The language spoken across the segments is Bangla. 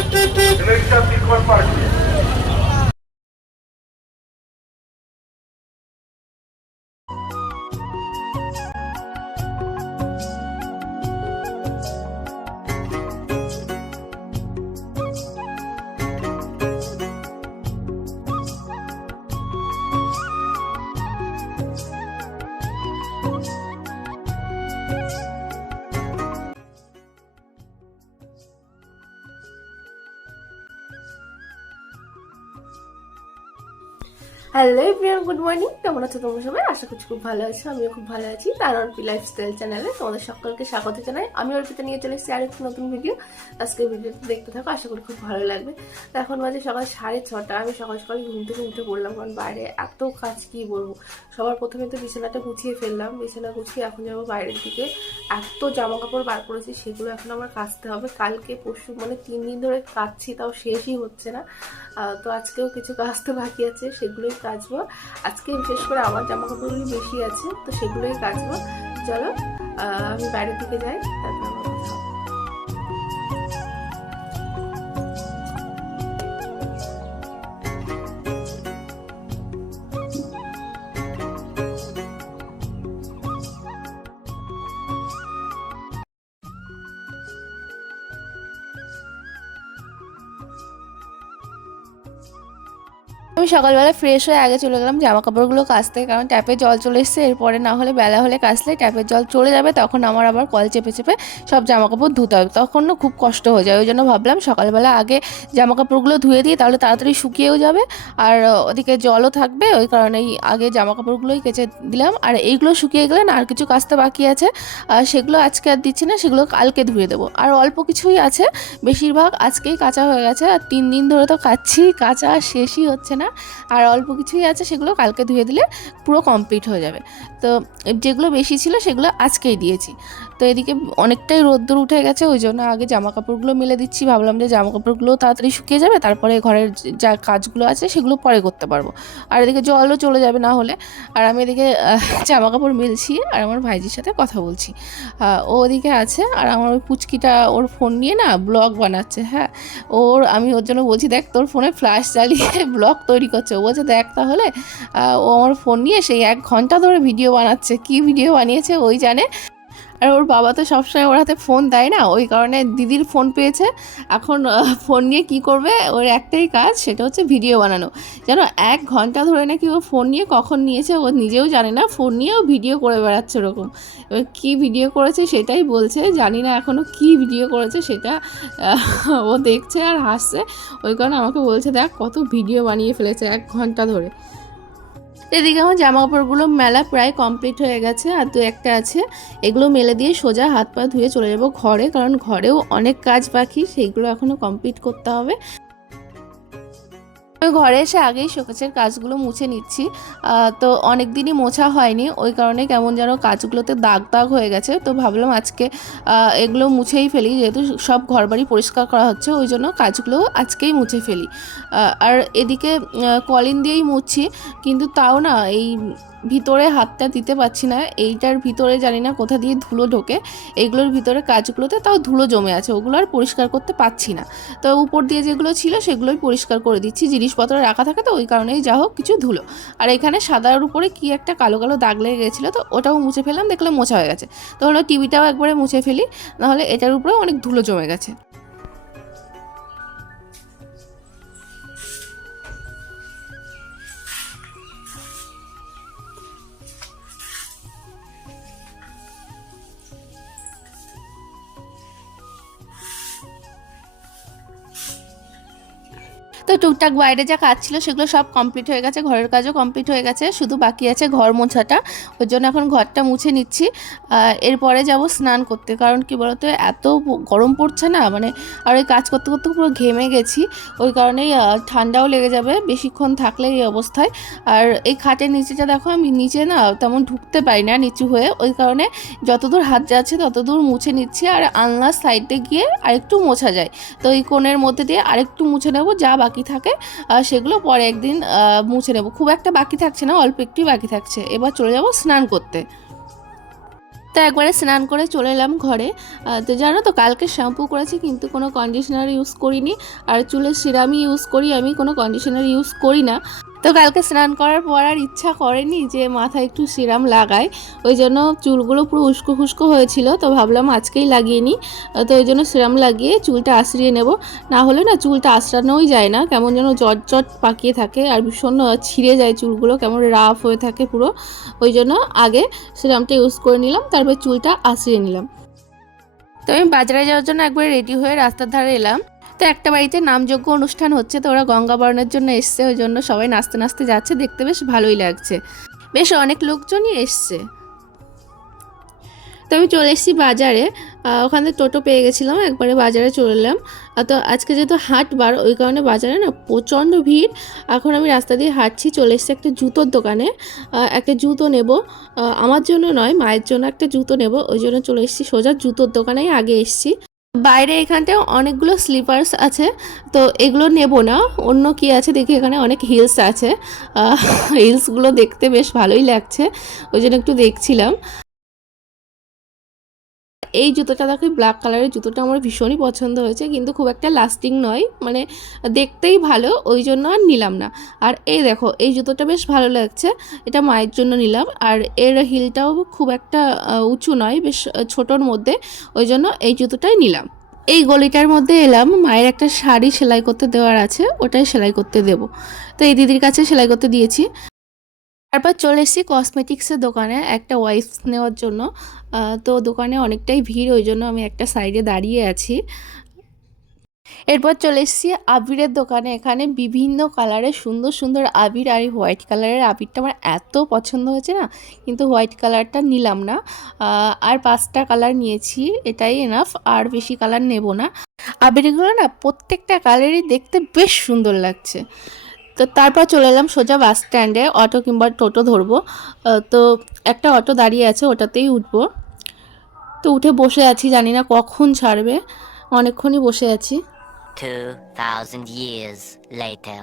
Legislative Park Parking. Hello everyone good morning কেমন আছো তোমরা সবাই? আশা করছি খুব ভালো আছো। আমিও খুব ভালো আছি। তার অর্পি লাইফস্টাইল চ্যানেলে তোমাদের সকলকে স্বাগত জানাই। আমি অর্পিতা নিয়ে চলে এসেছি আরেকটি নতুন ভিডিও আজকের ভিডিওটা দেখতে থাকো, আশা করি খুব ভালো লাগবে। তো এখন বাজে সকাল সাড়ে ছটা। আমি সকাল সকাল ঘুম থেকে উঠে পড়লাম, কারণ বাইরে এত কাজ, কী বলব? সবার প্রথমে তো বিছানাটা গুছিয়ে ফেললাম। বিছানা গুছিয়ে এখন যাব বাইরের দিকে। এত জামা কাপড় বার করেছি, সেগুলো এখন আমার কাচতে হবে। কালকে, পরশু মানে তিন দিন ধরে কাচ্ছি, তাও শেষই হচ্ছে না। তো আজকেও কিছু কাচতে বাকি আছে, সেগুলোই কাচবো। আজকে বিশেষ করে আমার জামা কাপড়গুলি বেশি আছে, তো সেগুলোই কাচবো। চলো আমি বাইরের দিকে যাই, তারপর আমি সকালবেলা ফ্রেশ হয়ে আগে চলে গেলাম জামা কাপড়গুলো কাচতে, কারণ ট্যাপে জল চলে এসছে। এরপরে না হলে বেলা হলে কাচলে ট্যাপের জল চলে যাবে, তখন আমার আবার কল চেপে চেপে সব জামা কাপড় ধুতে হবে। তখন না খুব কষ্ট হয়ে যায়, ওই জন্য ভাবলাম সকালবেলা আগে জামা কাপড়গুলো ধুয়ে দিই, তাহলে তাড়াতাড়ি শুকিয়েও যাবে। আর ওদিকে জলও থাকবে, ওই কারণেই আগে জামা কাপড়গুলোই কেচে দিলাম। আর এইগুলো শুকিয়ে গেলে না আর কিছু কাচতে বাকি আছে। আর সেগুলো আজকে আর দিচ্ছি না, সেগুলো কালকে ধুয়ে দেবো। আর অল্প কিছুই আছে, বেশিরভাগ আজকেই কাঁচা হয়ে গেছে, আর তিন দিন ধরে তো কাচ্ছি, কাঁচা শেষই হচ্ছে না। আর অল্প কিছুই আছে, সেগুলো কালকে ধুয়ে দিলে পুরো কমপ্লিট হয়ে যাবে। তো, যেগুলো বেশি ছিল সেগুলো আজকেই দিয়েছি। তো এদিকে অনেকটাই রোদ্দুর উঠে গেছে, ওই জন্য আগে জামা কাপড়গুলো মেলে দিচ্ছি। ভাবলাম যে জামা কাপড়গুলো তাড়াতাড়ি শুকিয়ে যাবে, তারপরে ঘরের যা কাজগুলো আছে সেগুলো পরে করতে পারব। আর এদিকে জলও চলে যাবে না হলে। আর আমি এদিকে জামা কাপড় মিলছি আর আমার ভাইজির সাথে কথা বলছি। ও ওদিকে আছে আর আমার ওই পুচকিটা ওর ফোন নিয়ে না ব্লগ বানাচ্ছে হ্যাঁ। ওর, আমি ওর জন্য বলছি, দেখ, তোর ফোনে ফ্ল্যাশ চালিয়ে ব্লগ তৈরি করছে। ও বলছে, দেখ তাহলে ও আমার ফোন নিয়ে সেই এক ঘণ্টা ধরে ভিডিও বানাচ্ছে। কি ভিডিও বানিয়েছে, ওই জানে। আর ওর বাবা তো সবসময় ওর হাতে ফোন দেয় না, ওই কারণে দিদির ফোন পেয়েছে। এখন ফোন নিয়ে কি করবে? ওর একটাই কাজ, সেটা হচ্ছে ভিডিও বানানো। যেন এক ঘণ্টা ধরে নাকি ও ফোন নিয়ে কখন নিয়েছে ও নিজেও জানে না ফোন নিয়েও ভিডিও করে বেড়াচ্ছে ওরকম। এবার কী ভিডিও করেছে সেটাই বলছে, জানি না এখনও কী ভিডিও করেছে সেটা ও দেখছে আর হাসছে। ওই কারণে আমাকে বলছে, দেখ কত ভিডিও বানিয়ে ফেলেছে এক ঘণ্টা ধরে। এদিকে আমার জামা কাপড়গুলো মেলা প্রায় কমপ্লিট হয়ে গেছে আর দু একটা আছে। এগুলো মেলে দিয়ে সোজা হাত পা ধুয়ে চলে যাব ঘরে, কারণ ঘরেও অনেক কাজ বাকি, সেইগুলো এখনও কমপ্লিট করতে হবে। ঘরে এসে আগেই শোকেসের কাজগুলো মুছে নিচ্ছি। তো অনেক দিনই মোছা হয়নি, ওই কারণে কেমন যেন কাজগুলোতে দাগ দাগ হয়ে গেছে। তো ভাবলাম আজকে এগুলো মুছেই ফেলি, যেহেতু সব ঘরবাড়ি পরিষ্কার করা হচ্ছে, ওই জন্য কাজগুলো আজকেই মুছে ফেলি। আর এদিকে কলিন দিয়েই মুছছি, কিন্তু তাও না, এই ভিতরে হাতটা দিতে পারছি না, এইটার ভিতরে জানি না কোথা দিয়ে ধুলো ঢোকে, এইগুলোর ভিতরে কাজগুলোতে তাও ধুলো জমে আছে, ওগুলো আর পরিষ্কার করতে পারছি না। তো উপর দিয়ে যেগুলো ছিল সেগুলোই পরিষ্কার করে দিচ্ছি, জিনিসপত্র রাখা থাকে তো ওই কারণেই যা হোক কিছু ধুলো। আর এখানে সাদার উপরে কি একটা কালো কালো দাগ লেগে গেছিল তো ওটাও মুছে ফেললাম, দেখলাম মোছা হয়ে গেছে। তো হলো টিভিটাও একবারে মুছে ফেলি, নাহলে এটার উপরেও অনেক ধুলো জমে গেছে। তো টুকটাক বাইরে যা কাজ ছিল সেগুলো সব কমপ্লিট হয়ে গেছে, ঘরের কাজও কমপ্লিট হয়ে গেছে, শুধু বাকি আছে ঘর মোছাটা। ওই জন্য এখন ঘরটা মুছে নিচ্ছি। এরপরে যাব স্নান করতে, কারণ কি বলতো, এত গরম পড়ছে না মানে আর ওই কাজ করতে করতে পুরো ঘেমে গেছি। ওই কারণেই ঠান্ডাও লেগে যাবে বেশিক্ষণ থাকলে এই অবস্থায়। আর এই খাটের নিচেটা দেখো আমি নিচে না তেমন ঢুকতে পারি না নিচু হয়ে। ওই কারণে যতদূর হাত যাচ্ছে ততদূর মুছে নিচ্ছি, আর আলনার সাইডে গিয়ে আরেকটু মোছা যায়। তো এই কোণের মধ্যে দিয়ে আরেকটু মুছে নেব, যা বাকি থাকে সেগুলো পরে একদিন মুছে নেব। খুব একটা বাকি থাকছে না, অল্প একটুই বাকি থাকছে। এবার চলে যাব স্নান করতে। তো একবারে স্নান করে চলে এলাম ঘরে। তো জানো তো, কালকে শ্যাম্পু করেছি, কিন্তু কোনো কন্ডিশনার ইউজ করিনি। আর চুলের সিরামই ইউজ করি আমি, কোনো কন্ডিশনার ইউজ করি না। তো কালকে স্নান করার পর আর ইচ্ছা করেনি যে মাথায় একটু সিরাম লাগাই ওই জন্য চুলগুলো পুরো উস্কো খুস্কো হয়েছিল, তো ভাবলাম আজকেই লাগিয়ে নিই। তো ওই জন্য সিরাম লাগিয়ে চুলটা আশ্রিয়ে নেব। না হলে না চুলটা আশ্রানোই যায় না, কেমন যেন জট জট পাকিয়ে থাকে আর ভীষণ ছিঁড়ে যায় চুলগুলো, কেমন রাফ হয়ে থাকে পুরো। ওই জন্য আগে সিরামটা ইউজ করে নিলাম, তারপর চুলটা আশ্রিয়ে নিলাম। তো আমি বাজারে যাওয়ার জন্য একবার রেডি হয়ে রাস্তার ধারে এলাম। তো একটা বাড়িতে নামযোগ্য অনুষ্ঠান হচ্ছে, তো ওরা গঙ্গা বরণের জন্য এসছে, ওই জন্য সবাই নাচতে নাচতে যাচ্ছে, দেখতে বেশ ভালোই লাগছে। বেশ অনেক লোকজনই এসছে। তো আমি চলে এসেছি বাজারে। ওখানে টোটো পেয়ে গেছিলাম, একবারে বাজারে চলে এলাম। তো আজকে যেহেতু হাটবার, ওই কারণে বাজারে না প্রচণ্ড ভিড়। এখন আমি রাস্তা দিয়ে হাঁটছি, চলে এসেছি একটা জুতোর দোকানে। একটা জুতো নেব। আমার জন্য নয়, মায়ের জন্য একটা জুতো নেব, ওই জন্য চলে এসেছি সোজা জুতোর দোকানেই আগে এসেছি। বাইরে এখানটায় অনেকগুলো স্লিপার্স আছে, তো এগুলো নেব না। অন্য কি আছে? দেখি এখানে অনেক হিলস আছে। হিলসগুলো দেখতে বেশ ভালোই লাগছে। ওই জন্য একটু দেখছিলাম। এই জুতোটা দেখো ব্ল্যাক কালারের জুতোটা আমার ভীষণই পছন্দ হয়েছে, কিন্তু খুব একটা লাস্টিং নয় মানে দেখতেই ভালো, ওই জন্য আর নিলাম না। আর এই দেখো, এই জুতোটা বেশ ভালো লাগছে, এটা মায়ের জন্য নিলাম, আর এর হিলটাও খুব একটা উঁচু নয়, বেশ ছোটোর মধ্যে, ওই জন্য এই জুতোটাই নিলাম। এই গলিটার মধ্যে এলাম, মায়ের একটা শাড়ি সেলাই করতে দেওয়ার আছে, ওটাই সেলাই করতে দেব। তো এই দিদির কাছে সেলাই করতে দিয়েছি। তারপর চলে এসেছি কসমেটিক্সের দোকানে একটা ওয়াইফ নেওয়ার জন্য। তো দোকানে অনেকটাই ভিড়, ওই জন্য আমি একটা সাইডে দাঁড়িয়ে আছি। এরপর চলে এসেছি আবিরের দোকানে। এখানে বিভিন্ন কালারের সুন্দর সুন্দর আবির আর এই হোয়াইট কালারের আবিরটা আমার এত পছন্দ হয়েছে না, কিন্তু হোয়াইট কালারটা নিলাম না। আর পাঁচটা কালার নিয়েছি, এটাই এনাফ আর বেশি কালার নেব না। আবিরগুলো না প্রত্যেকটা কালারই দেখতে বেশ সুন্দর লাগছে। তো তারপর চলে এলাম সোজা বাস স্ট্যান্ডে অটো কিংবা টোটো ধরবো। তো একটা অটো দাঁড়িয়ে আছে ওটাতেই উঠবো। তো উঠে বসে আছি জানি না কখন ছাড়বে অনেকক্ষণই বসে আছি। 2,000 years later.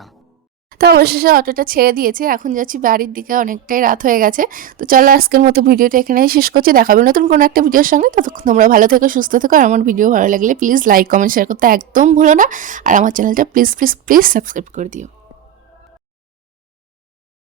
তো অবশেষে অটোটা ছেড়ে দিয়েছে এখন যাচ্ছি বাড়ির দিকে অনেকটাই রাত হয়ে গেছে। তো চলো আজকের মতো ভিডিওটা এখানেই শেষ করছি দেখাবে নতুন কোনো একটা ভিডিওর সঙ্গে। ততক্ষণ তোমরা ভালো থেকো সুস্থ থেকো আর আমার ভিডিও ভালো লাগলে প্লিজ লাইক কমেন্ট শেয়ার করতে একদম ভুলো না। আর আমার চ্যানেলটা প্লিজ প্লিজ প্লিজ সাবস্ক্রাইব করে দিও।